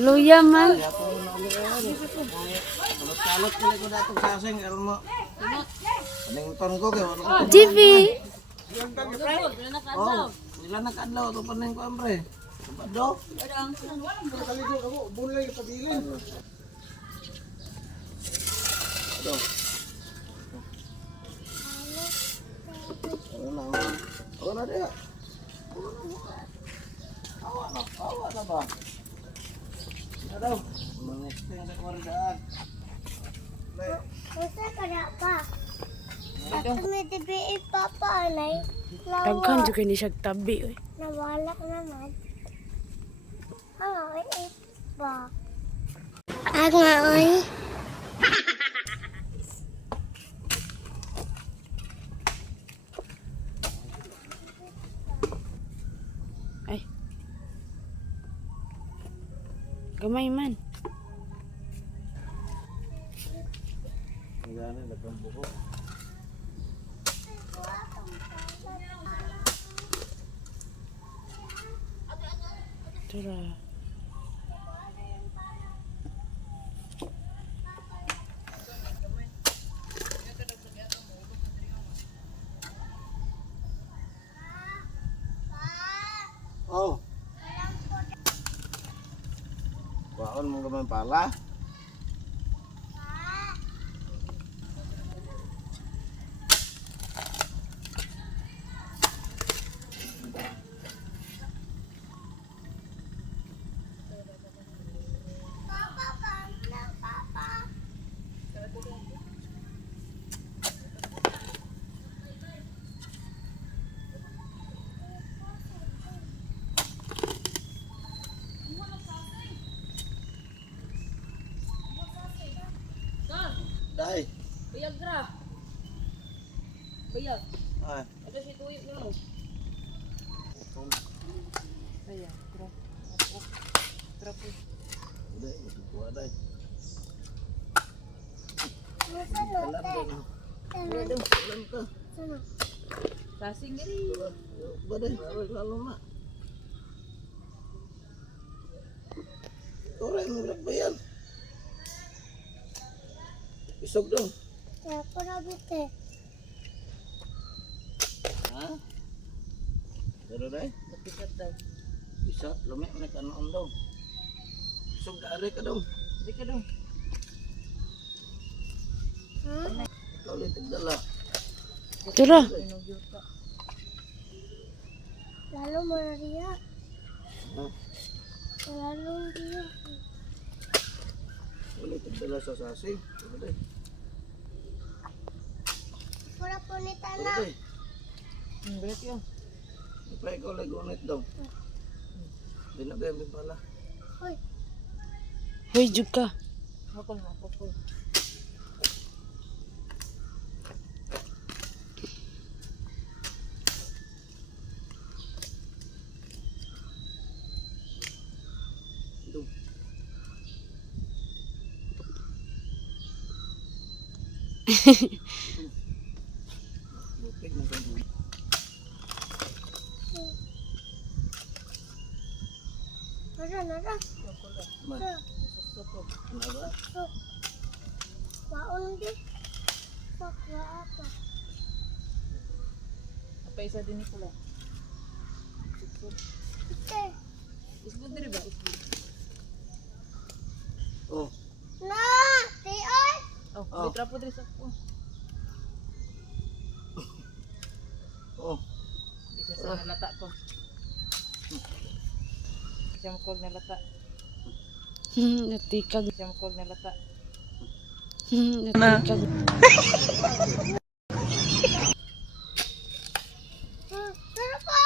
Luya man. Kalot kali ko datong sasing karon mo. Ning ton ko kay wala. TV. Oh, sila nakadlaw to paning ko amre. Bado. Kaligo ako bulay pabilin. Ado. Wala dia. Awak na ba? Ado. Mengesting sa keluargaan. Masa kada pa? At may tibi papa anay. Daghan juga ni siya tabi. Oy. Nawala naman. Ay, ba? Nga oy. Ay. Gamay man. Gana dagang buko. Tara. Oh. Waon mo gamay pala. Dai. Bayag ra. Bayag. Ah. Ada si tuyok mo. Ayan, trap. Trap. Dai, itu kuat dai. Masa lote? Dalam ke. Sasing diri. Badai, lalu mak. Orang yang bayar. Isog dong. Ya, ako na bite. Ha? Pero dai, Napisat daw. bisa lumek nek ana dong. Isog dari ka dong. Di ka dong. Ikaw litig dala. Tara. Inugyot ka. Lalo mo na riya. Ha? Lalo riya. Litig dala sa sasig. Pero dai. Pura punita Pero na. dai. Bet yo. Ipay ko lagunit dong. Dinagay mi pala. Hoy, Hoy juga. Ako na ako po. Dong. Lutig mo kan. nara. Man. Susukot. Kenapa? Waon di. Pakwa apa? Apa isa din pula? Susukot. Ite. Isbud diri ba? Isbud. Oh. Na, tiyoy. Oh, Oh. may trapo diri sa ko. Oh. Isa sa nalata ko. Isang kog nalata. Natikag. Isang kog nalata. Natikag. Pero po.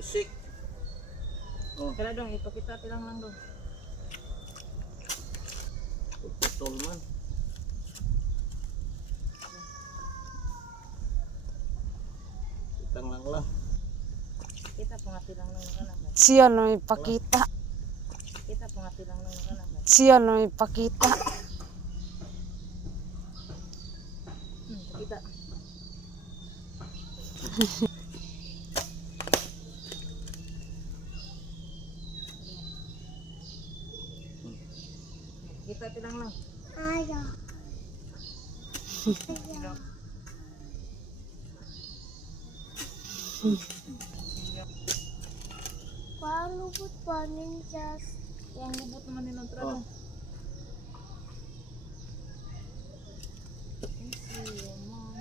Wisik. Oh, Kaya dong, ipakita tilang lang dong. putol man. Kitang lang. Kita pangati lang lang ka lang. Siya na may pakita. Kita pangati lang lang ka lang. Siya na may pakita. Kita. Kita tilang lang. Ayaw. Palubot pa ninjas. Ang lubot naman din ng Oh. trano. Easy, mom.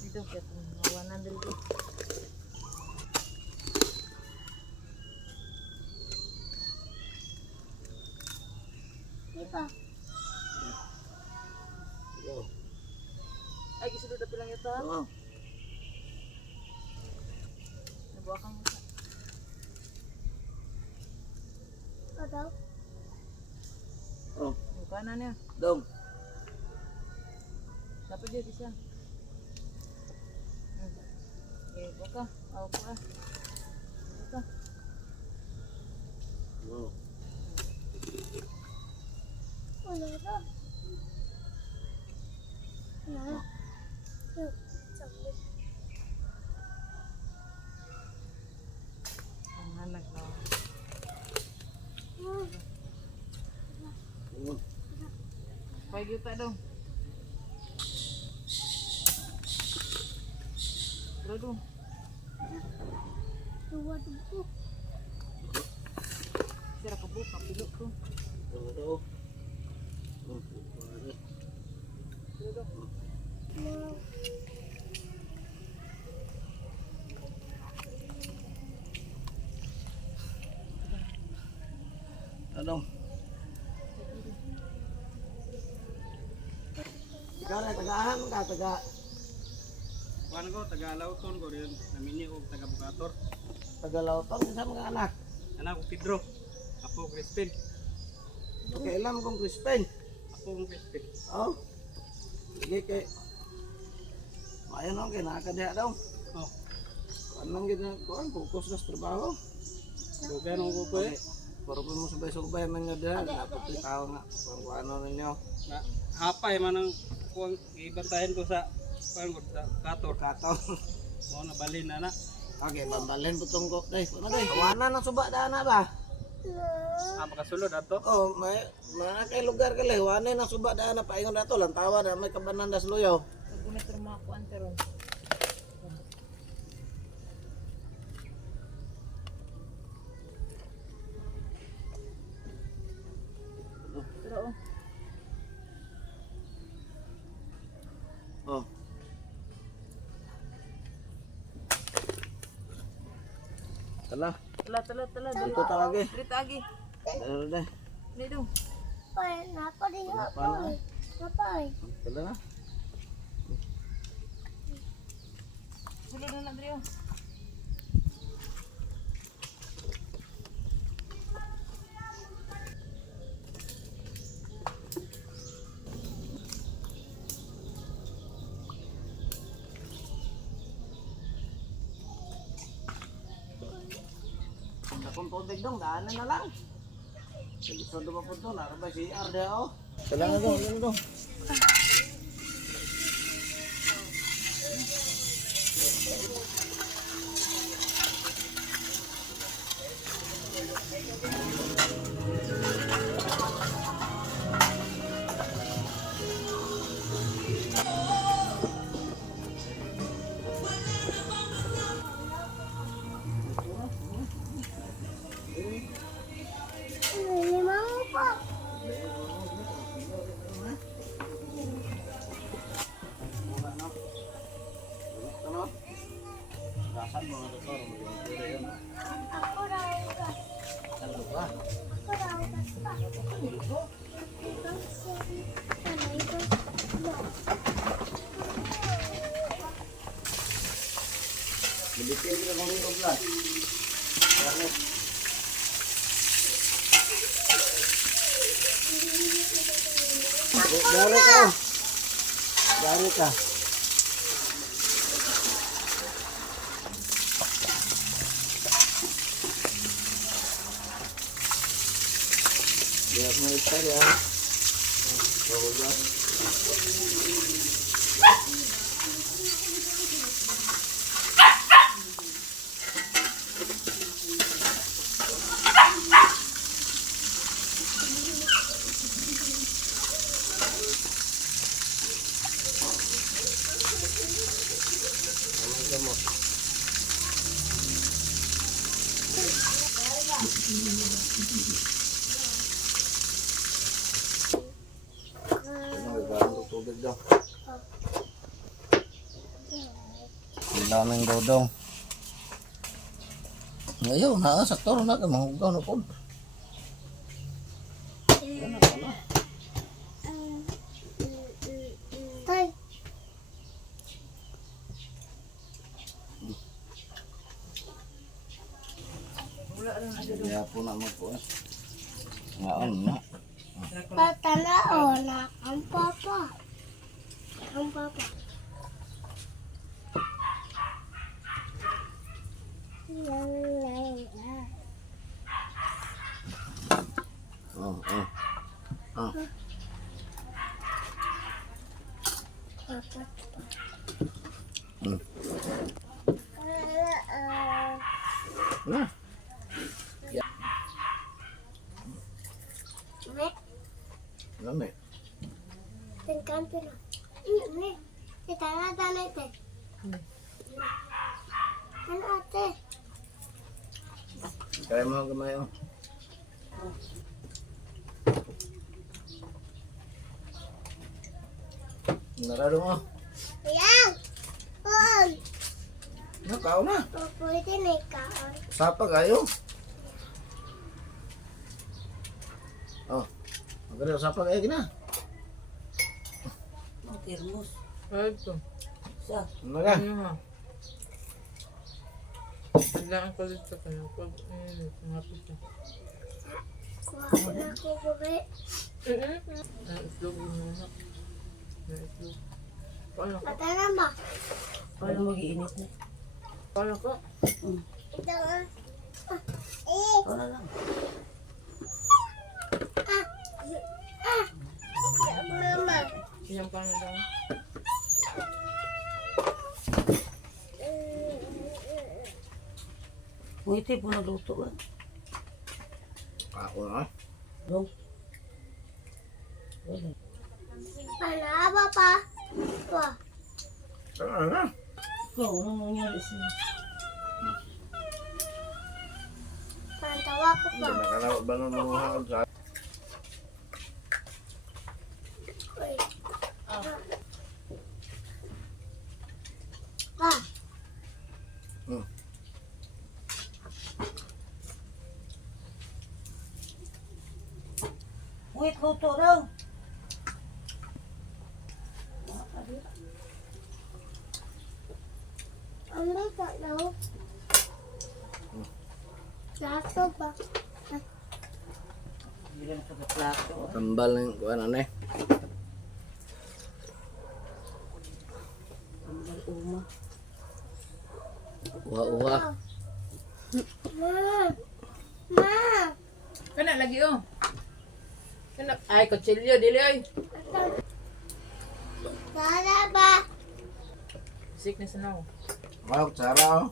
Dito, kaya itong mawanan dito. Di ba? Oh. Ay, gisulod na pilang ito. Oh. Nabuha kang ito. Ano? Oh. Yung kanan niya. Dong. Dapat dia bisa. Okay, buka. Aw pa. Buka. Oh. Ano ba? Ano? Ang anak na. Oh. Pay kita dong. Bro dong. Dua dubu. Sira ka buka pilok to. Oh. Oh. Bro dong. Mau. Dong. Ikaw na tagahan ka taga. Kuan ko taga Lauton ko rin namini og taga Bukator. Taga Lauton sa mga anak. Anak ko Pedro. Ako Crispin. Kailan kong Crispin. Ako ang Crispin. Oh. Sige kay. Mayan lang kay nakakadiha daw. Oh, Anong gina kuan fokus na sa trabaho. gobyerno ko ko eh. Pero pa mo subay-subay man nga diha, dapat tao nga kung ano ninyo. Na hapay man ang kuang ibantayan ko sa kuan ko sa Bukator. Kataw. Mo na balin na. Okay, bambalin putong ko dai. Ano dai? Kawanan ng suba dana ba? Ah, makasulod ato. Oh, may kay lugar kale, wanay ng suba dana paingon nato lang tawa na may kabanan das luyaw. Pag-unit rumah ko anteron. Pero oh. Oh. Tala, Tala. dito talagi. Dito agi. Ano dai? Ni dong. Pai, napa din nga Napa na? po? Napay. Tala na. Sulod na Drio. Kung tubig dong, daanan na lang. Sige, so dumapod doon, narabay si Arda, oh. Tala na dong. Lima mo po. Rasan mga doktor, magiging yun. Ako raw ka. Ano ba? Dari ka. Dari ka. Biar mereka ya. Coba. Tubig daw. Ang daming dodong. Ngayon, sakto na ka mahugaw na po. Tay. Kaya po na magpuas. Ngaon na. Patanaon na ang papa. Ang papa. Oh. Papa. Nah. Lame. Tingkan pila. Ini. Kita na ite. Ano ate? Kaya mo gamay oh. Narado mo. Yang. On. Nakaw na. Pwede na ikaon. Sapa kayo. Oh. Maganda sapa kayo gina. Termos. Ito. Sa. Naga. Ano ha? Kailangan ko dito ka na. Pag sumapit ka. Kuha ko na ko gabi. Itlog mo na. Itlog. Paano ka? Matana ba? Paano mag-iinit na? Paano ka? Ito nga. Wala lang. Mama. Iyan paano lang? Buiti po nagluto ba? Ako na. Dong. Wala. Panaba pa. Pa. Tara na. Ikaw, anong nangyari sa'yo? Pantawa ko pa. Nakalawat ba nung mga hangad sa Uy. Pa. Wait, luto daw. Ang luto daw. Lato ba? Bilang sa plato. tambal ng kuan ano eh. Tambal uma. Uha-uha. Ma. Ma. Kana lagi oh. Kana ay kutsilyo dili ay. Para ba? Sickness na ako. Wow, tsara oh.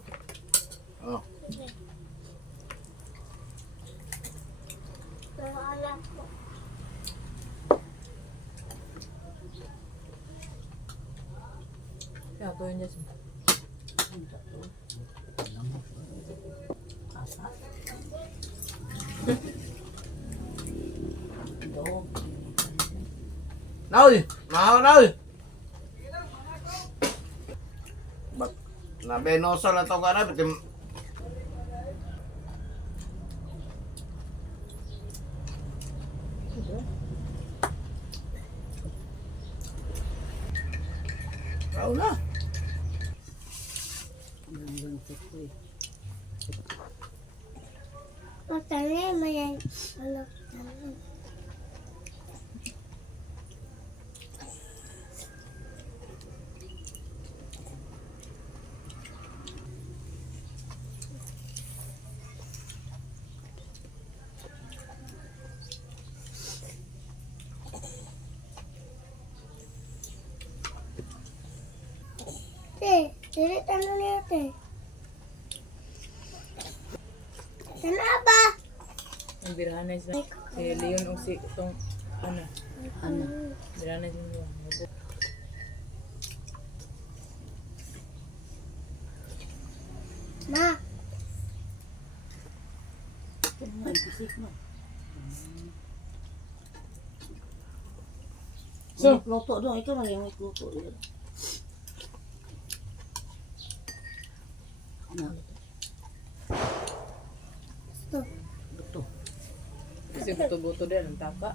Oh. Wala ko. Kaya to yun dyan. Asa. Dog. Naoy, mahaw naoy. Bak nabenoso na to kana bitim. Kau na. Matali mo yan. Ano? Te, dili tanong niya, te. Sana ba? Ang birahanay sa si Leon o si itong ano. Ano? Birahanay sa mga. Ma, May pisik mo. So? Luto dong. Ikaw lang yung luto. Ano? gusto. Luto. Kasi buto-buto din ang taka.